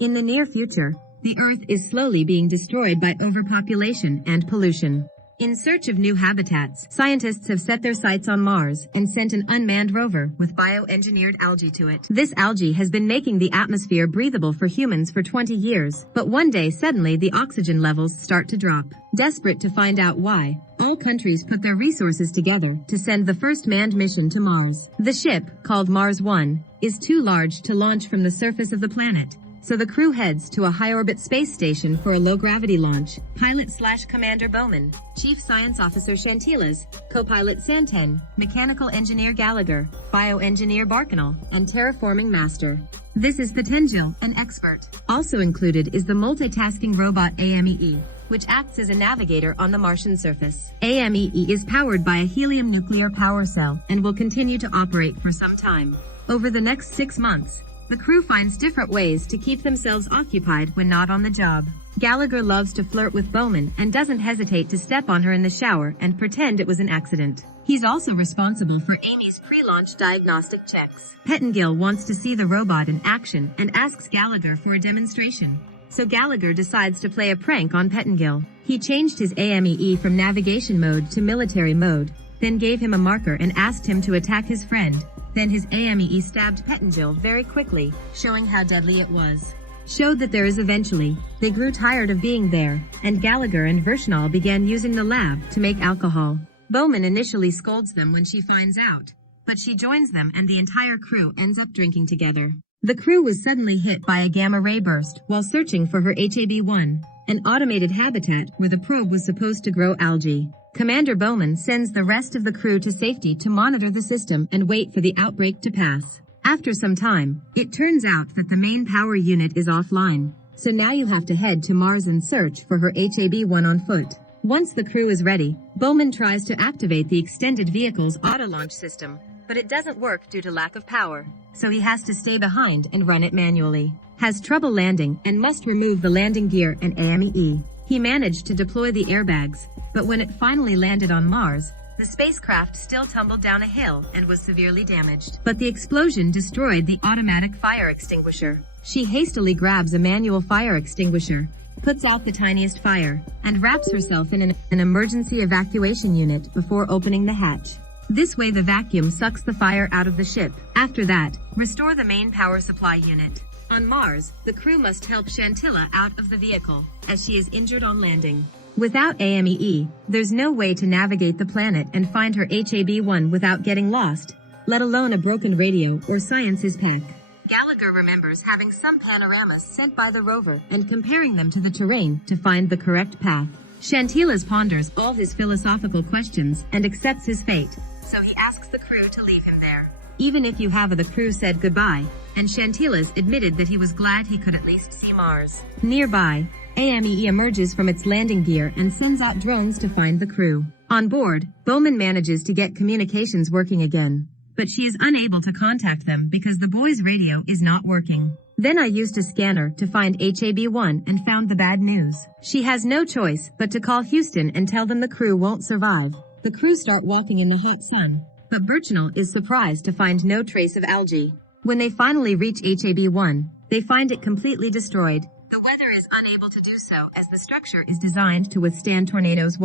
In the near future, the Earth is slowly being destroyed by overpopulation and pollution. In search of new habitats, scientists have set their sights on Mars and sent an unmanned rover with bioengineered algae to it. This algae has been making the atmosphere breathable for humans for 20 years, but one day suddenly the oxygen levels start to drop. Desperate to find out why, all countries put their resources together to send the first manned mission to Mars. The ship, called Mars 1, is too large to launch from the surface of the planet. So the crew heads to a high-orbit space station for a low-gravity launch. Pilot/Commander Bowman, Chief Science Officer Chantilas, Co-Pilot Santen, Mechanical Engineer Gallagher, Bioengineer Barkanal, and Terraforming Master. This is Petengil, an expert. Also included is the multitasking robot AMEE, which acts as a navigator on the Martian surface. AMEE is powered by a helium nuclear power cell and will continue to operate for some time. Over the next 6 months, the crew finds different ways to keep themselves occupied when not on the job. Gallagher loves to flirt with Bowman and doesn't hesitate to step on her in the shower and pretend it was an accident. He's also responsible for Amy's pre-launch diagnostic checks. Pettengill wants to see the robot in action and asks Gallagher for a demonstration. So Gallagher decides to play a prank on Pettengill. He changed his AMEE from navigation mode to military mode, then gave him a marker and asked him to attack his friend. Then his AMEE stabbed Pettengill very quickly, showing how deadly it was. Showed that there is eventually, they grew tired of being there, and Gallagher and Vershnall began using the lab to make alcohol. Bowman initially scolds them when she finds out, but she joins them and the entire crew ends up drinking together. The crew was suddenly hit by a gamma-ray burst while searching for her HAB-1, an automated habitat where the probe was supposed to grow algae. Commander Bowman sends the rest of the crew to safety to monitor the system and wait for the outbreak to pass. After some time, it turns out that the main power unit is offline, so now you have to head to Mars and search for her HAB-1 on foot. Once the crew is ready, Bowman tries to activate the extended vehicle's auto-launch system, but it doesn't work due to lack of power, so he has to stay behind and run it manually. Has trouble landing and must remove the landing gear and AMEE. He managed to deploy the airbags, but when it finally landed on Mars, the spacecraft still tumbled down a hill and was severely damaged. But the explosion destroyed the automatic fire extinguisher. She hastily grabs a manual fire extinguisher, puts out the tiniest fire, and wraps herself in an emergency evacuation unit before opening the hatch. This way the vacuum sucks the fire out of the ship. After that, restore the main power supply unit. On Mars, the crew must help Chantilla out of the vehicle, as she is injured on landing. Without AMEE, there's no way to navigate the planet and find her HAB-1 without getting lost, let alone a broken radio or science's pack. Gallagher remembers having some panoramas sent by the rover and comparing them to the terrain to find the correct path. Chantilas ponders all his philosophical questions and accepts his fate, so he asks the crew to leave him there. Even if you have, the crew said goodbye, and Chantilas admitted that he was glad he could at least see Mars. Nearby, AMEE emerges from its landing gear and sends out drones to find the crew. On board, Bowman manages to get communications working again, but she is unable to contact them because the boys' radio is not working. Then I used a scanner to find HAB-1 and found the bad news. She has no choice but to call Houston and tell them the crew won't survive. The crew start walking in the hot sun, but Birchnell is surprised to find no trace of algae. When they finally reach HAB-1, they find it completely destroyed. The weather is unable to do so as the structure is designed to withstand tornadoes.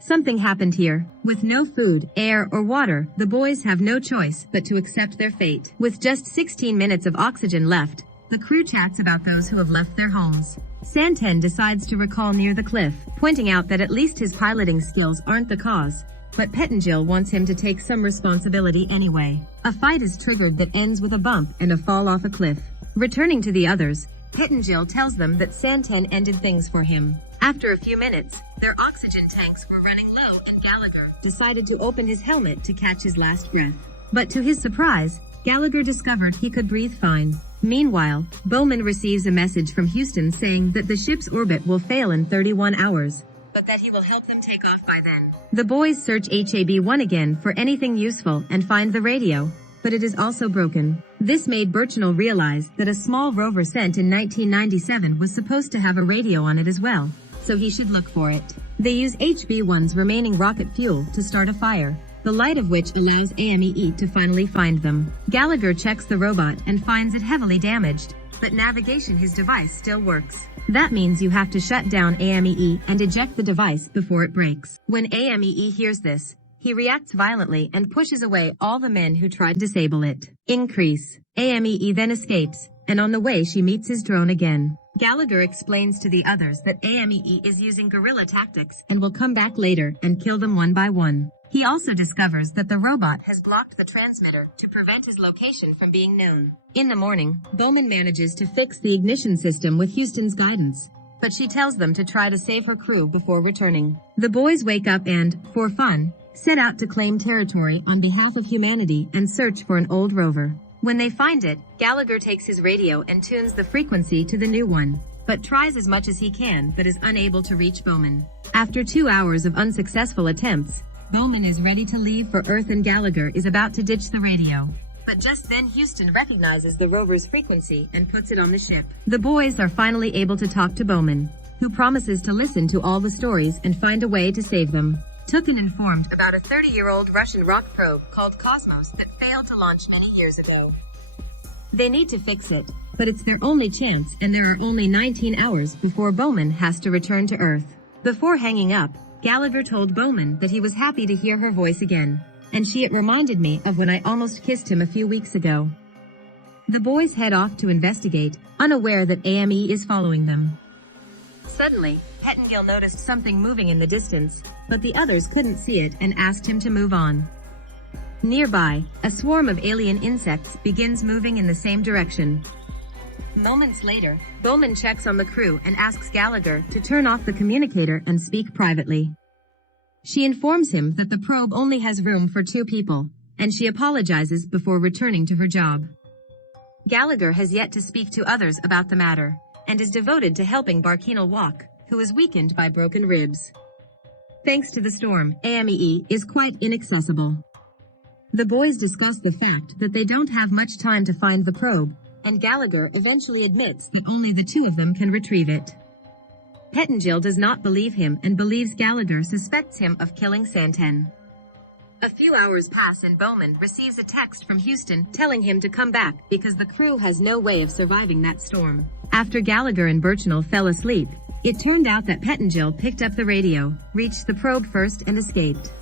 Something happened here. With no food, air, or water, the boys have no choice but to accept their fate. With just 16 minutes of oxygen left, the crew chats about those who have left their homes. Santen decides to recall near the cliff, pointing out that at least his piloting skills aren't the cause. But Pettengill wants him to take some responsibility anyway. A fight is triggered that ends with a bump and a fall off a cliff. Returning to the others, Pettengill tells them that Santen ended things for him. After a few minutes, their oxygen tanks were running low and Gallagher decided to open his helmet to catch his last breath. But to his surprise, Gallagher discovered he could breathe fine. Meanwhile, Bowman receives a message from Houston saying that the ship's orbit will fail in 31 hours. But that he will help them take off by then. The boys search HAB-1 again for anything useful and find the radio, but it is also broken. This made Birchnell realize that a small rover sent in 1997 was supposed to have a radio on it as well, so he should look for it. They use HB-1's remaining rocket fuel to start a fire, the light of which allows AMEE to finally find them. Gallagher checks the robot and finds it heavily damaged, but navigation his device still works. That means you have to shut down AMEE and eject the device before it breaks. When AMEE hears this, he reacts violently and pushes away all the men who tried to disable it. Increase. AMEE then escapes, and on the way she meets his drone again. Gallagher explains to the others that AMEE is using guerrilla tactics and will come back later and kill them one by one. He also discovers that the robot has blocked the transmitter to prevent his location from being known. In the morning, Bowman manages to fix the ignition system with Houston's guidance, but she tells them to try to save her crew before returning. The boys wake up and, for fun, set out to claim territory on behalf of humanity and search for an old rover. When they find it, Gallagher takes his radio and tunes the frequency to the new one, but tries as much as he can but is unable to reach Bowman. After 2 hours of unsuccessful attempts, Bowman is ready to leave for Earth and Gallagher is about to ditch the radio. But just then Houston recognizes the rover's frequency and puts it on the ship. The boys are finally able to talk to Bowman, who promises to listen to all the stories and find a way to save them. Tukin informed about a 30-year-old Russian rock probe called Cosmos that failed to launch many years ago. They need to fix it, but it's their only chance and there are only 19 hours before Bowman has to return to Earth. Before hanging up, Gallagher told Bowman that he was happy to hear her voice again, and it reminded me of when I almost kissed him a few weeks ago. The boys head off to investigate, unaware that AME is following them. Suddenly, Pettengill noticed something moving in the distance, but the others couldn't see it and asked him to move on. Nearby, a swarm of alien insects begins moving in the same direction. Moments later, Bowman checks on the crew and asks Gallagher to turn off the communicator and speak privately. She informs him that the probe only has room for 2 people, and she apologizes before returning to her job. Gallagher has yet to speak to others about the matter, and is devoted to helping Barkinal walk, who is weakened by broken ribs. Thanks to the storm, AMEE is quite inaccessible. The boys discuss the fact that they don't have much time to find the probe, and Gallagher eventually admits that only the 2 of them can retrieve it. Pettengill does not believe him and believes Gallagher suspects him of killing Santen. A few hours pass and Bowman receives a text from Houston telling him to come back because the crew has no way of surviving that storm. After Gallagher and Birchnell fell asleep, it turned out that Pettengill picked up the radio, reached the probe first and escaped.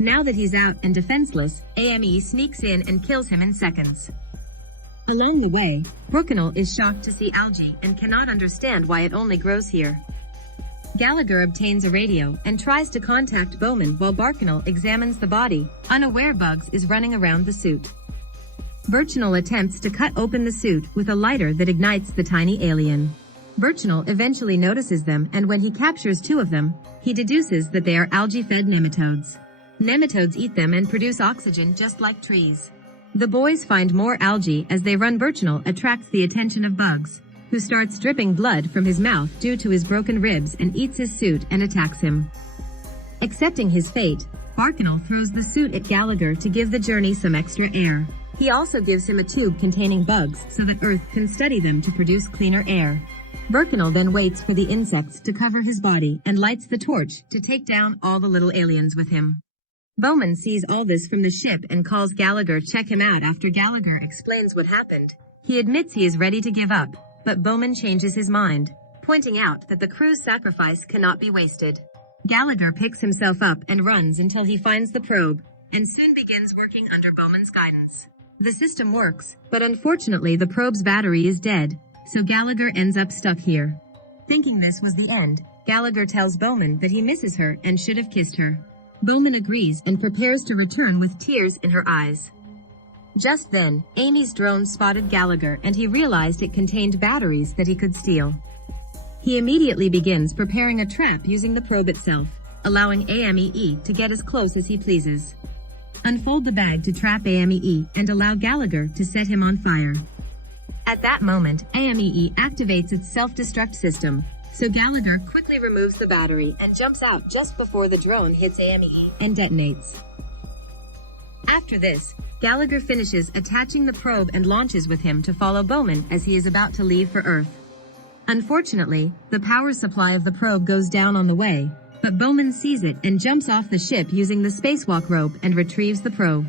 Now that he's out and defenseless, AME sneaks in and kills him in seconds. Along the way, Birchnell is shocked to see algae and cannot understand why it only grows here. Gallagher obtains a radio and tries to contact Bowman while Birchnell examines the body, unaware Bugs is running around the suit. Birchnell attempts to cut open the suit with a lighter that ignites the tiny alien. Birchnell eventually notices them and when he captures 2 of them, he deduces that they are algae-fed nematodes. Nematodes eat them and produce oxygen just like trees. The boys find more algae as they run. Birchnell attracts the attention of Bugs, who starts dripping blood from his mouth due to his broken ribs and eats his suit and attacks him. Accepting his fate, Birchnell throws the suit at Gallagher to give the journey some extra air. He also gives him a tube containing bugs so that Earth can study them to produce cleaner air. Birchnell then waits for the insects to cover his body and lights the torch to take down all the little aliens with him. Bowman sees all this from the ship and calls Gallagher to check him out. After Gallagher explains what happened, he admits he is ready to give up, but Bowman changes his mind, pointing out that the crew's sacrifice cannot be wasted. Gallagher picks himself up and runs until he finds the probe, and soon begins working under Bowman's guidance. The system works, but unfortunately the probe's battery is dead, so Gallagher ends up stuck here. Thinking this was the end, Gallagher tells Bowman that he misses her and should have kissed her. Bowman agrees and prepares to return with tears in her eyes. Just then, Amy's drone spotted Gallagher and he realized it contained batteries that he could steal. He immediately begins preparing a trap using the probe itself, allowing AMEE to get as close as he pleases. Unfold the bag to trap AMEE and allow Gallagher to set him on fire. At that moment, AMEE activates its self-destruct system, so Gallagher quickly removes the battery and jumps out just before the drone hits AMEE and detonates. After this, Gallagher finishes attaching the probe and launches with him to follow Bowman as he is about to leave for Earth. Unfortunately, the power supply of the probe goes down on the way, but Bowman sees it and jumps off the ship using the spacewalk rope and retrieves the probe.